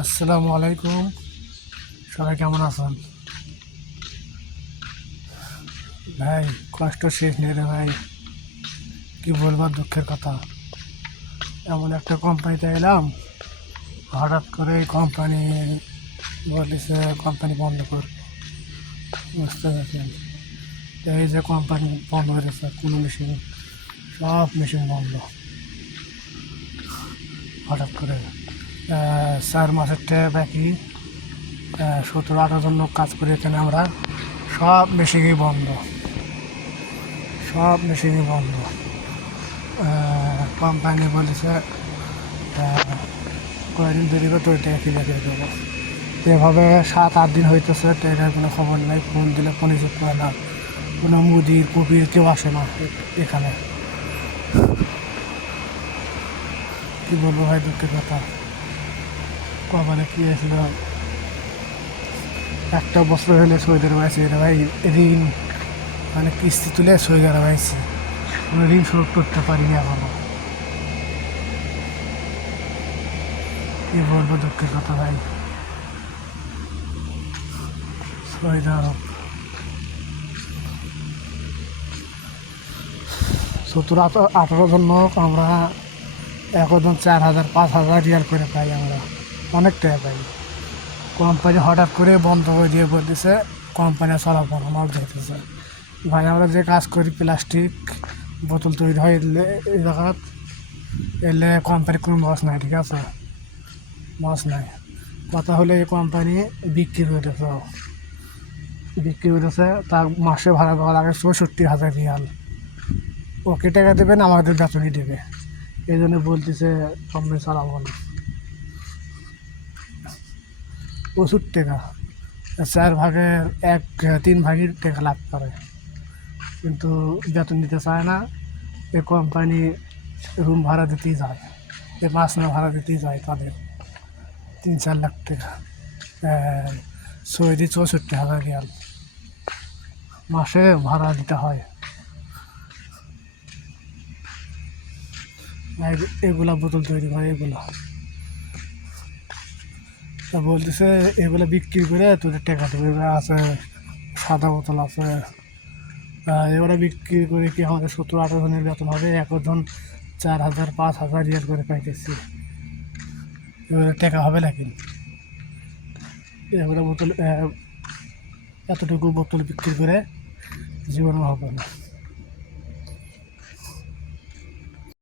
আসসালামু আলাইকুম। সবাই কেমন আছেন? ভাই, কষ্ট শেষ নেই রে ভাই। কি বলবো, দুঃখের কথা। এমন একটা কোম্পানিতে এলাম, হঠাৎ করে কোম্পানি বলেছে কোম্পানি বন্ধ করবে। বুঝতে পারছেন? এই যে কোম্পানি বন্ধ করেছে, কোনো মেশিন, সব মেশিন বন্ধ হঠাৎ করে। 4 মাসের টাকা বাকি, 17-18 জন লোক কাজ করে এখানে আমরা। সব মেশিনই বন্ধ, সব মেশিনই বন্ধ। কোম্পানি বলেছে কয়েকদিন দেরি করে তো টাকা ফিরে দিয়ে দেবো। এভাবে 7-8 দিন হইতেছে, টাকার কোনো খবর নেই। ফোন দিলে ফোন রিসিভ করে না, কোনো মুদির কবির কেউ আসে না এখানে। কী বলবো ভাই, দুঃখের কথা। কপালে কী হয়েছিল, একটা বছর হলে সৌদি আরব আছে রে ভাই। ঋণ মানে কিস্তি তুলে সৌদি আরব আছে, কোনো ঋণ শোধ করতে পারিনি এখনো। কী বলবো, দুঃখের কথা ভাই। সৌদি আরব 17-18 জন লোক আমরা, একজন 4,000-5,000 রিয়াল করে পাই আমরা। অনেক টাকা পাই। কোম্পানি হঠাৎ করে বন্ধ করে দিয়ে বলতেছে কোম্পানি চালাবো না, মাল যাইতেছে। ভাই, আমরা যে কাজ করি, প্লাস্টিক বোতল তৈরি হয় এলে এই জায়গা এলে কোম্পানির কোনো লস নাই, ঠিক আছে? লস নাই। কথা হলে এই কোম্পানি বিক্রি করেছে, বিক্রি করেছে তার মাসে ভাড়া দেওয়া লাগে 64,000 রিয়াল। ওকে টাকা দেবেন, আমাদের বেতনই দেবে। এই জন্য বলতেছে কোম্পানি চালাবো না। প্রচুর টাকা, 4 ভাগের 3 ভাগের টাকা লাভ করে, কিন্তু বেতন দিতে চায় না। এ কোম্পানি রুম ভাড়া দিতেই যায়, এ মাস না ভাড়া দিতেই যায় তাদের 3-4 লাখ টাকা। সৌদি 64,000 রিয়াল মাসে ভাড়া দিতে হয়। এগুলা বোতল তৈরি করে, এগুলো তা বলতেছে এগুলো বিক্রি করে তোদের টাকা দেবে। এবার আছে সাদা বোতল আছে, এবারে বিক্রি করে কি আমাদের 17-18 জনের বেতন হবে। একজন 4,000-5,000 রিয়াল করে পাইতেছি। এবারে টাকা হবে নাকি? এবারে বোতল, এতটুকু বোতল বিক্রি করে জীবনও হবে না।